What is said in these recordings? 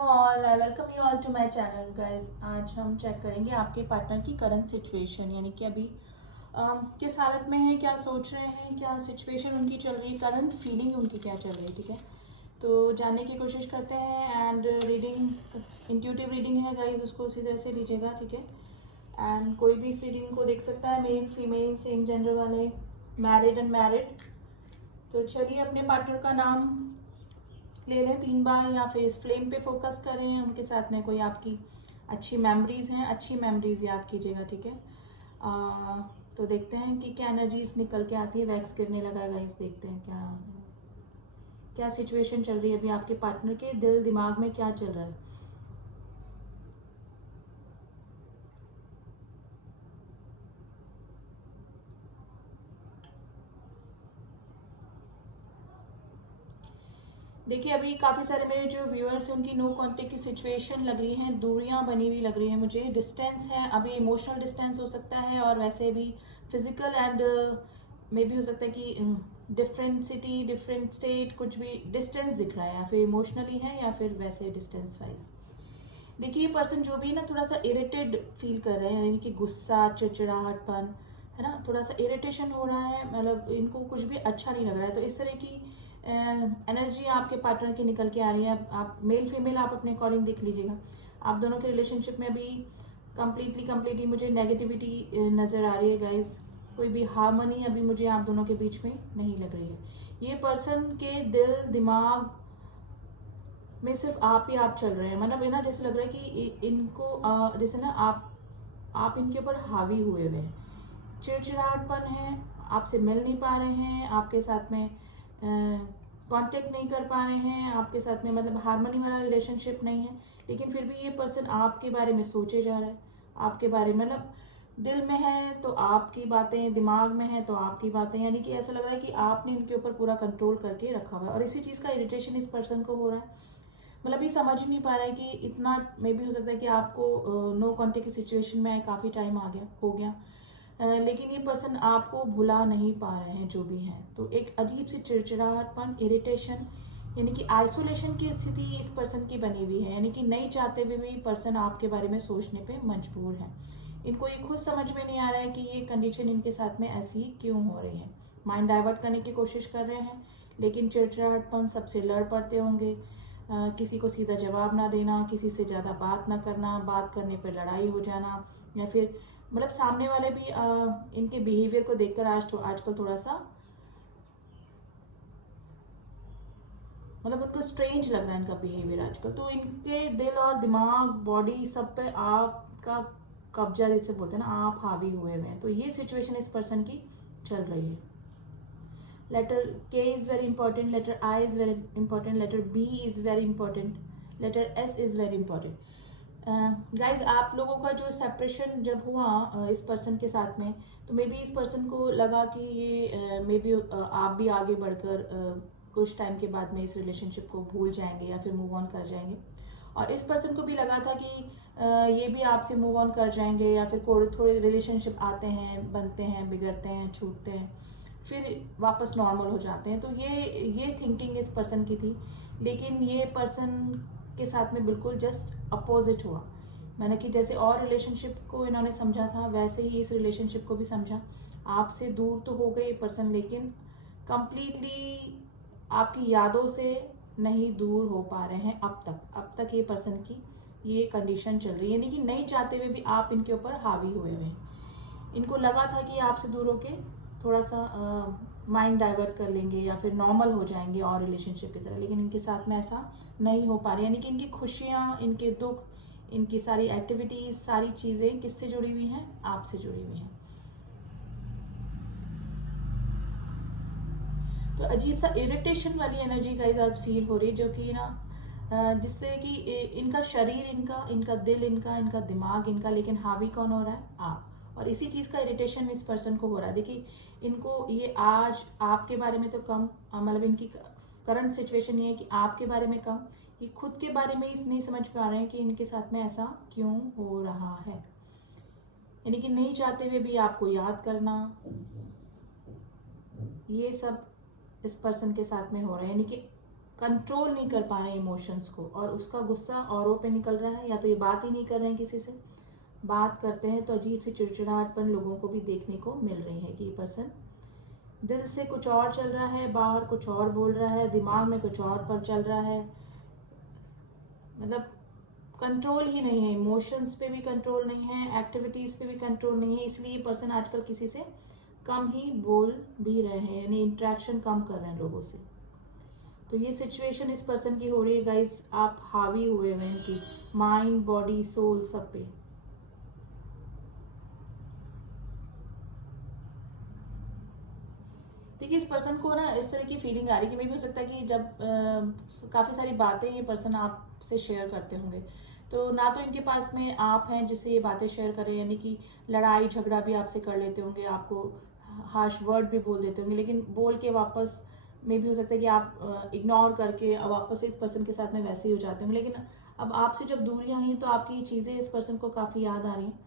All I welcome you all to my channel guys. आज हम check करेंगे आपके पार्टनर की करंट सिचुएशन, यानी कि अभी किस हालत में है, क्या सोच रहे हैं, क्या सिचुएशन उनकी चल रही है, करंट फीलिंग उनकी क्या चल रही है। ठीक है, तो जानने की कोशिश करते हैं। एंड रीडिंग इंट्यूटिव रीडिंग है गाइस, उसको उसी तरह से लीजिएगा। ठीक है, एंड कोई भी इस रीडिंग को देख सकता है, मेल फीमेल सेम जेंडर वाले, मैरिड अनमैरिड। तो चलिए अपने पार्टनर का नाम ले लें 3 बार, या फिर इस फ्लेम पे फोकस कर रहे हैं, उनके साथ में कोई आपकी अच्छी मेमोरीज हैं, अच्छी मेमोरीज याद कीजिएगा। ठीक है, तो देखते हैं कि क्या एनर्जीज निकल के आती है। वैक्स गिरने लगा है गाइस, देखते हैं क्या क्या सिचुएशन चल रही है अभी आपके पार्टनर के दिल दिमाग में, क्या चल रहा है। देखिए अभी काफ़ी सारे मेरे जो व्यूअर्स हैं उनकी नो कांटेक्ट की सिचुएशन लग रही है, दूरियां बनी हुई लग रही है मुझे, डिस्टेंस है, अभी इमोशनल डिस्टेंस हो सकता है और वैसे भी फिजिकल एंड मे भी हो सकता है कि डिफरेंट सिटी डिफरेंट स्टेट, कुछ भी डिस्टेंस दिख रहा है, या फिर इमोशनली है या फिर वैसे डिस्टेंस वाइज। देखिए ये पर्सन जो भी ना थोड़ा सा इरिटेड फील कर रहे हैं, यानी कि गुस्सा चिड़चिड़ाहटपन है ना, थोड़ा सा इरिटेशन हो रहा है, मतलब इनको कुछ भी अच्छा नहीं लग रहा है। तो इस तरह की एनर्जी आपके पार्टनर की निकल के आ रही है। आप मेल फीमेल आप अपने अकॉर्डिंग देख लीजिएगा। आप दोनों के रिलेशनशिप में भी कंप्लीटली मुझे नेगेटिविटी नज़र आ रही है गाइज। कोई भी हार्मनी अभी मुझे आप दोनों के बीच में नहीं लग रही है। ये पर्सन के दिल दिमाग में सिर्फ आप ही आप चल रहे हैं, मतलब ये ना जैसे लग रहा है कि इनको जैसे ना आप इनके ऊपर हावी हुए हुए हैं, चिड़चिड़ाहटपन है, आपसे मिल नहीं पा रहे हैं, आपके साथ में कांटेक्ट नहीं कर पा रहे हैं, आपके साथ में मतलब हार्मनी वाला रिलेशनशिप नहीं है। लेकिन फिर भी ये पर्सन आपके बारे में सोचे जा रहा है, आपके बारे में मतलब दिल में है तो आपकी बातें, दिमाग में है तो आपकी बातें, यानी कि ऐसा लग रहा है कि आपने इनके ऊपर पूरा कंट्रोल करके रखा हुआ है। और इसी चीज़ का इरिटेशन इस पर्सन को हो रहा है, मतलब ये समझ ही नहीं पा रहा है कि इतना मे भी हो सकता है कि आपको नो कांटेक्ट की सिचुएशन में आए काफ़ी टाइम आ गया हो गया, लेकिन ये पर्सन आपको भुला नहीं पा रहे हैं जो भी हैं। तो एक अजीब सी चिड़चिड़ाहटपन, इरिटेशन, यानी कि आइसोलेशन की स्थिति इस पर्सन की बनी हुई है, यानी कि नहीं चाहते हुए भी पर्सन आपके बारे में सोचने पे मजबूर है। इनको ये खुद समझ में नहीं आ रहा है कि ये कंडीशन इनके साथ में ऐसी क्यों हो रही है। माइंड डाइवर्ट करने की कोशिश कर रहे हैं, लेकिन चिड़चिड़ाहटपन, सबसे लड़ पड़ते होंगे, किसी को सीधा जवाब ना देना, किसी से ज़्यादा बात ना करना, बात करने पर लड़ाई हो जाना, या फिर मतलब सामने वाले भी इनके बिहेवियर को देखकर आजकल थोड़ा सा मतलब उनको स्ट्रेंज लग रहा है इनका बिहेवियर आजकल। तो इनके दिल और दिमाग बॉडी सब पे आपका कब्जा जिसे बोलते हैं ना, आप हावी हुए हुए हैं। तो ये सिचुएशन इस पर्सन की चल रही है। Letter K is very important, letter I is very important, letter B is very important, letter S is very important. Guys आप लोगों का जो सेपरेशन जब हुआ इस पर्सन के साथ में, तो मे बी इस पर्सन को लगा कि ये मे बी आप भी आगे बढ़कर कुछ टाइम के बाद में इस रिलेशनशिप को भूल जाएंगे या फिर मूव ऑन कर जाएंगे। और इस पर्सन को भी लगा था कि ये भी आपसे मूव ऑन कर जाएंगे, या फिर थोड़े रिलेशनशिप आते हैं, बनते हैं, बिगड़ते हैं, छूटते हैं, फिर वापस नॉर्मल हो जाते हैं। तो ये थिंकिंग इस पर्सन की थी। लेकिन ये पर्सन के साथ में बिल्कुल जस्ट अपोजिट हुआ। मैंने कि जैसे और रिलेशनशिप को इन्होंने समझा था, वैसे ही इस रिलेशनशिप को भी समझा। आपसे दूर तो हो गए ये पर्सन, लेकिन कंप्लीटली आपकी यादों से नहीं दूर हो पा रहे हैं अब तक ये पर्सन की ये कंडीशन चल रही है, यानी कि नहीं चाहते हुए भी आप इनके ऊपर हावी हुए हुए हैं। इनको लगा था कि आपसे दूर होके थोड़ा सा माइंड डाइवर्ट कर लेंगे या फिर नॉर्मल हो जाएंगे और रिलेशनशिप की तरह, लेकिन इनके साथ में ऐसा नहीं हो पा रही। यानी कि इनकी खुशियाँ, इनके दुख, इनकी सारी एक्टिविटीज, सारी चीज़ें किससे जुड़ी हुई हैं, आपसे जुड़ी हुई हैं। तो अजीब सा इरिटेशन वाली एनर्जी गाइस आज फील हो रही है, जो कि ना जिससे कि इनका शरीर, इनका इनका दिल, इनका दिमाग इनका, लेकिन हावी कौन हो रहा है, आप। और इसी चीज़ का इरिटेशन इस पर्सन को हो रहा है। देखिए इनको ये आज आपके बारे में तो कम, मतलब इनकी करंट सिचुएशन ये है कि आपके बारे में कम, ये खुद के बारे में इस नहीं समझ पा रहे हैं कि इनके साथ में ऐसा क्यों हो रहा है। यानी कि नहीं चाहते हुए भी आपको याद करना, ये सब इस पर्सन के साथ में हो रहा है। यानी कि कंट्रोल नहीं कर पा रहे हैं इमोशंस को, और उसका गुस्सा औरों पे निकल रहा है, या तो ये बात ही नहीं कर रहे हैं किसी से, बात करते हैं तो अजीब सी चिड़चिड़ाहटपन लोगों को भी देखने को मिल रही है कि ये पर्सन दिल से कुछ और चल रहा है, बाहर कुछ और बोल रहा है, दिमाग में कुछ और पर चल रहा है, मतलब कंट्रोल ही नहीं है, इमोशंस पे भी कंट्रोल नहीं है, एक्टिविटीज पे भी कंट्रोल नहीं है। इसलिए ये पर्सन आजकल किसी से कम ही बोल भी रहे हैं, यानी इंटरेक्शन कम कर रहे हैं लोगों से। तो ये सिचुएशन इस पर्सन की हो रही है गाइस, आप हावी हुए हैं इनकी माइंड, बॉडी, सोल, सब पे। देखिए इस पर्सन को ना इस तरह की फीलिंग आ रही है कि मे भी हो सकता है कि जब काफ़ी सारी बातें ये पर्सन आपसे शेयर करते होंगे, तो ना तो इनके पास में आप हैं जिससे ये बातें शेयर करें, यानी कि लड़ाई झगड़ा भी आपसे कर लेते होंगे, आपको हार्श वर्ड भी बोल देते होंगे, लेकिन बोल के वापस में भी हो सकता है कि आप इग्नोर करके अब वापस से इस पर्सन के साथ में वैसे ही हो जाते होंगे। लेकिन अब आपसे जब दूरियां हैं तो आपकी ये चीज़ें इस पर्सन को काफ़ी याद आ रही हैं।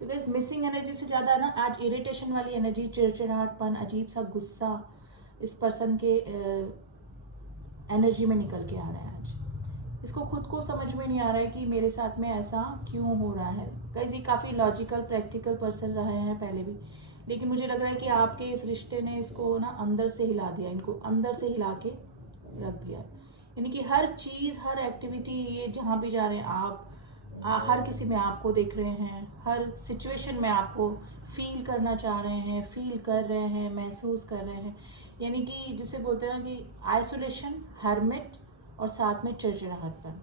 तो गाइस मिसिंग एनर्जी से ज़्यादा ना आज इरिटेशन वाली एनर्जी, चिड़चिड़ाहटपन, अजीब सा गुस्सा इस पर्सन के एनर्जी में निकल के आ रहा है आज। इसको खुद को समझ में नहीं आ रहा है कि मेरे साथ में ऐसा क्यों हो रहा है। गाइस ये काफ़ी लॉजिकल प्रैक्टिकल पर्सन रहे हैं पहले भी, लेकिन मुझे लग रहा है कि आपके इस रिश्ते ने इसको ना अंदर से हिला दिया, इनको अंदर से हिला के रख दिया। यानी कि हर चीज़, हर एक्टिविटी, ये जहाँ भी जा रहे हैं आप हर किसी में आपको देख रहे हैं, हर सिचुएशन में आपको फील करना चाह रहे हैं, फील कर रहे हैं, महसूस कर रहे हैं। यानी कि जिसे बोलते हैं ना कि आइसोलेशन, हर्मिट और साथ में चिड़चिड़ाहटपन,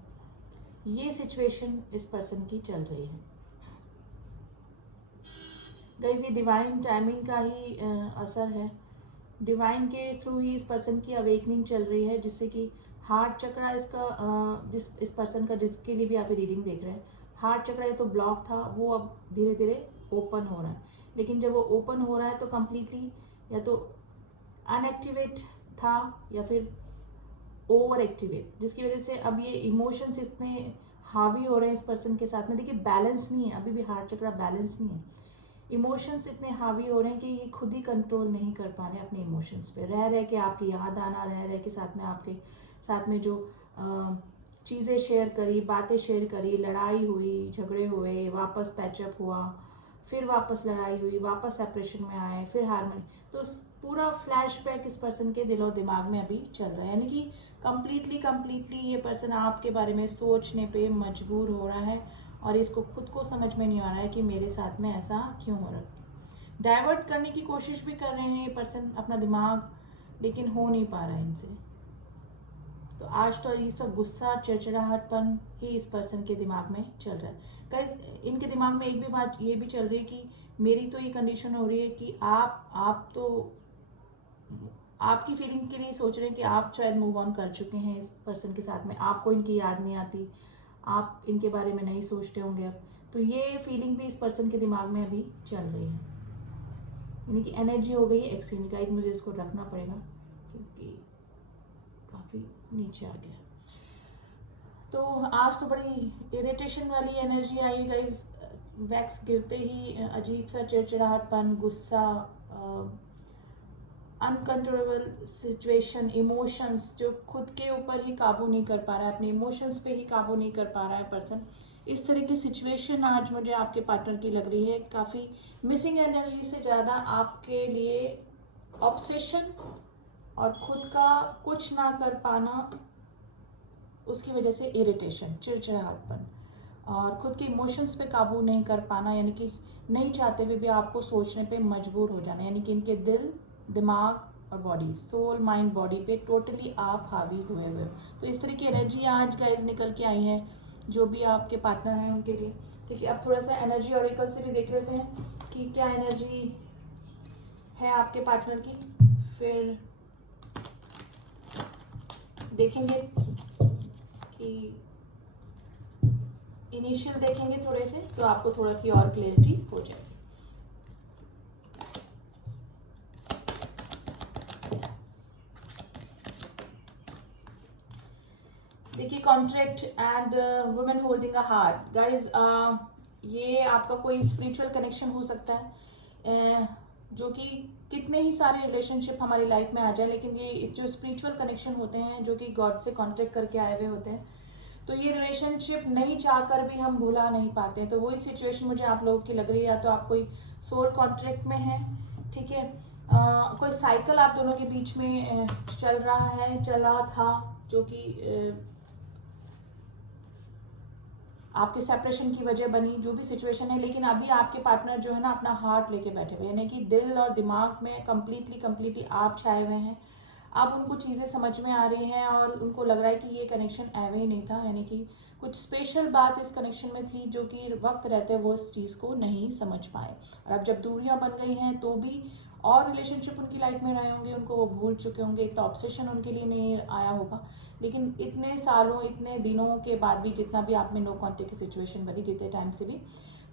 ये सिचुएशन इस पर्सन की चल रही है। गाइस ये डिवाइन टाइमिंग का ही असर है, डिवाइन के थ्रू ही इस पर्सन की अवेकनिंग चल रही है, जिससे कि हार्ट चक्रा इसका जिस इस पर्सन का, जिसके लिए भी आप रीडिंग देख रहे हैं, हार्ट चक्रा ये तो ब्लॉक था, वो अब धीरे धीरे ओपन हो रहा है। लेकिन जब वो ओपन हो रहा है तो कम्प्लीटली या तो अनएक्टिवेट था या फिर ओवर एक्टिवेट, जिसकी वजह से अब ये इमोशंस इतने हावी हो रहे हैं इस पर्सन के साथ में। देखिए बैलेंस नहीं है, अभी भी हार्ट चक्रा बैलेंस नहीं है, इमोशंस इतने हावी हो रहे हैं कि ये खुद ही कंट्रोल नहीं कर पा रहे अपने इमोशंस पे। रह रहे कि आपकी याद आना, रह रहे कि साथ में आपके साथ में जो चीज़ें शेयर करी, बातें शेयर करी, लड़ाई हुई, झगड़े हुए, वापस पैचअप हुआ, फिर वापस लड़ाई हुई, वापस सेपरेशन में आए, फिर हारमोनी, तो पूरा फ्लैशबैक इस पर्सन के दिल और दिमाग में अभी चल रहा है। यानी कि कम्प्लीटली ये पर्सन आपके बारे में सोचने पे मजबूर हो रहा है, और इसको खुद को समझ में नहीं आ रहा है कि मेरे साथ में ऐसा क्यों हो रहा है। डाइवर्ट करने की कोशिश भी कर रहे हैं ये पर्सन अपना दिमाग, लेकिन हो नहीं पा रहा है इनसे। तो आज तो इसका गुस्सा, चिड़चिड़ाहटपन ही इस पर्सन के दिमाग में चल रहा है। गाइस इनके दिमाग में एक भी बात ये भी चल रही है कि मेरी तो ये कंडीशन हो रही है कि आप तो आपकी फीलिंग के लिए सोच रहे हैं कि आप शायद मूव ऑन कर चुके हैं इस पर्सन के साथ में, आपको इनकी याद नहीं आती, आप इनके बारे में नहीं सोचते होंगे अब। तो ये फीलिंग भी इस पर्सन के दिमाग में अभी चल रही है, यानी कि एनर्जी हो गई है एक्सचेंज। गाइस मुझे इसको रखना पड़ेगा क्योंकि काफ़ी नीचे आ गया। तो आज तो बड़ी इरिटेशन वाली एनर्जी आई गाइस, वैक्स गिरते ही अजीब सा चिड़चिड़ाहटपन, गुस्सा, अनकंट्रोलेबल सिचुएशन, इमोशंस जो खुद के ऊपर ही काबू नहीं कर पा रहा है, अपने इमोशंस पे ही काबू नहीं कर पा रहा है पर्सन। इस तरह की सिचुएशन आज मुझे आपके पार्टनर की लग रही है। काफ़ी मिसिंग एनर्जी से ज़्यादा आपके लिए ऑब्सेशन और खुद का कुछ ना कर पाना, उसकी वजह से इरिटेशन, चिड़चिड़ाहटपन और खुद के इमोशंस पे काबू नहीं कर पाना, यानी कि नहीं चाहते हुए भी आपको सोचने पे मजबूर हो जाना, यानी कि इनके दिल, दिमाग और बॉडी, सोल, माइंड, बॉडी पे टोटली आप हावी हुए हो। तो इस तरह की एनर्जी आज गाइस निकल के आई है जो भी आपके पार्टनर हैं उनके लिए। ठीक है, अब थोड़ा सा एनर्जी ऑरेकल से भी देख लेते हैं कि क्या एनर्जी है आपके पार्टनर की, फिर देखेंगे कि इनिशियल देखेंगे थोड़े से, तो आपको थोड़ा सी और क्लैरिटी हो जाएगी। देखिए contract and women holding a heart. Guys ये आपका कोई स्पिरिचुअल कनेक्शन हो सकता है, जो कि कितने ही सारे रिलेशनशिप हमारी लाइफ में आ जाए, लेकिन ये जो स्पिरिचुअल कनेक्शन होते हैं जो कि गॉड से कॉन्टेक्ट करके आए हुए होते हैं, तो ये रिलेशनशिप नहीं चाहकर भी हम भुला नहीं पाते। तो वही सिचुएशन मुझे आप लोगों की लग रही है, या तो आप कोई सोल कॉन्ट्रैक्ट में है, ठीक है, कोई साइकिल आप दोनों के बीच में चल रहा था, जो कि आपके सेपरेशन की वजह बनी, जो भी सिचुएशन है। लेकिन अभी आपके पार्टनर जो है ना अपना हार्ट लेके बैठे हुए, यानी कि दिल और दिमाग में कंप्लीटली आप छाए हुए हैं। अब उनको चीज़ें समझ में आ रही हैं और उनको लग रहा है कि ये कनेक्शन एवे ही नहीं था, यानी कि कुछ स्पेशल बात इस कनेक्शन में थी जो कि वक्त रहते वो इस चीज़ को नहीं समझ पाए। और अब जब दूरियां बन गई हैं तो भी और रिलेशनशिप उनकी लाइफ में रहे होंगे, उनको वो भूल चुके होंगे, इतना ऑब्सेशन उनके लिए नहीं आया होगा। लेकिन इतने सालों इतने दिनों के बाद भी, जितना भी आप में नो कॉन्टेक्ट की सिचुएशन बनी, जितने टाइम से भी,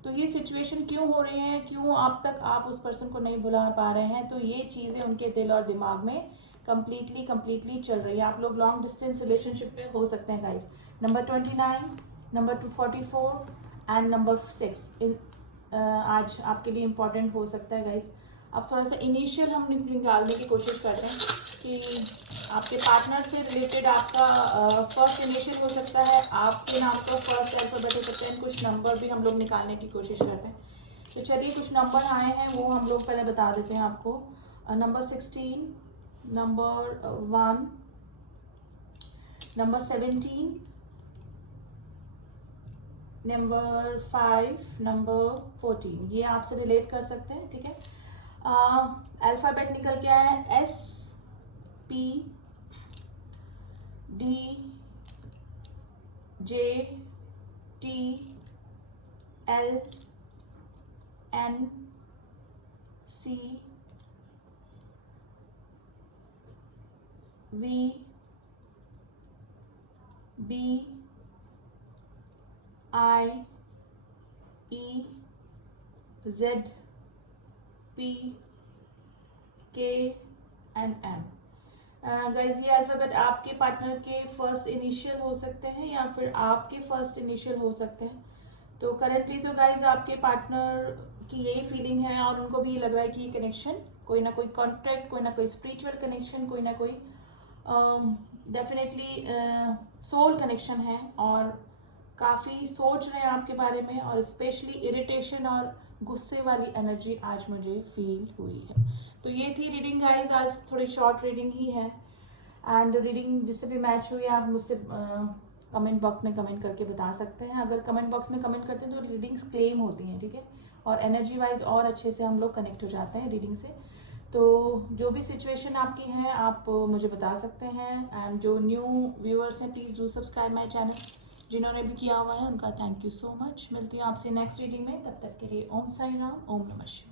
तो ये सिचुएशन क्यों हो रही है, क्यों अब तक आप उस पर्सन को नहीं भुला पा रहे हैं, तो ये चीज़ें उनके दिल और दिमाग में कंप्लीटली चल रही है। आप लोग लॉन्ग डिस्टेंस रिलेशनशिप में हो सकते हैं guys. Number 29, number 244 and number 6 आज आपके लिए इम्पोर्टेंट हो सकता है गाइस। अब थोड़ा सा इनिशियल हम निकालने की कोशिश करते हैं कि आपके पार्टनर से रिलेटेड आपका फर्स्ट इनिशियल हो सकता है, आपके नाम का फर्स्ट अल्फाबेट हो सकता है, कुछ नंबर भी हम लोग निकालने की कोशिश करते हैं। तो चलिए कुछ नंबर आए हैं वो हम लोग पहले बता देते हैं आपको। Number 16, number 1, number 17, number 5, number 14, ये आपसे रिलेट कर सकते हैं, ठीक है। अल्फाबेट निकल के आया है S P D J T L N C V B I E Z P K and M। Guys ये अल्फाबेट आपके पार्टनर के फर्स्ट इनिशियल हो सकते हैं या फिर आपके फर्स्ट इनिशियल हो सकते हैं। तो करेंटली तो गाइज आपके पार्टनर की यही फीलिंग है और उनको भी ये लग रहा है कि ये कनेक्शन कोई ना कोई कॉन्ट्रैक्ट, कोई ना कोई स्पिरिचुअल कनेक्शन, कोई ना कोई डेफिनेटली सोल कनेक्शन है, और काफ़ी सोच रहे हैं आपके बारे में, और स्पेशली इरिटेशन और गुस्से वाली एनर्जी आज मुझे फील हुई है। तो ये थी रीडिंग गाइज, आज थोड़ी शॉर्ट रीडिंग ही है। एंड रीडिंग जिससे भी मैच हुई आप मुझसे कमेंट बॉक्स में कमेंट करके बता सकते हैं। अगर कमेंट बॉक्स में कमेंट करते हैं तो रीडिंग्स क्लेम होती हैं, ठीक है, और एनर्जी वाइज और अच्छे से हम लोग कनेक्ट हो जाते हैं रीडिंग से। तो जो भी सिचुएशन आपकी है आप मुझे बता सकते हैं। एंड जो न्यू व्यूअर्स हैं please do subscribe my channel, जिन्होंने भी किया हुआ है उनका थैंक यू सो मच। मिलती हूँ आपसे नेक्स्ट रीडिंग में, तब तक के लिए ओम साई राम, ओम नमः शिवाय।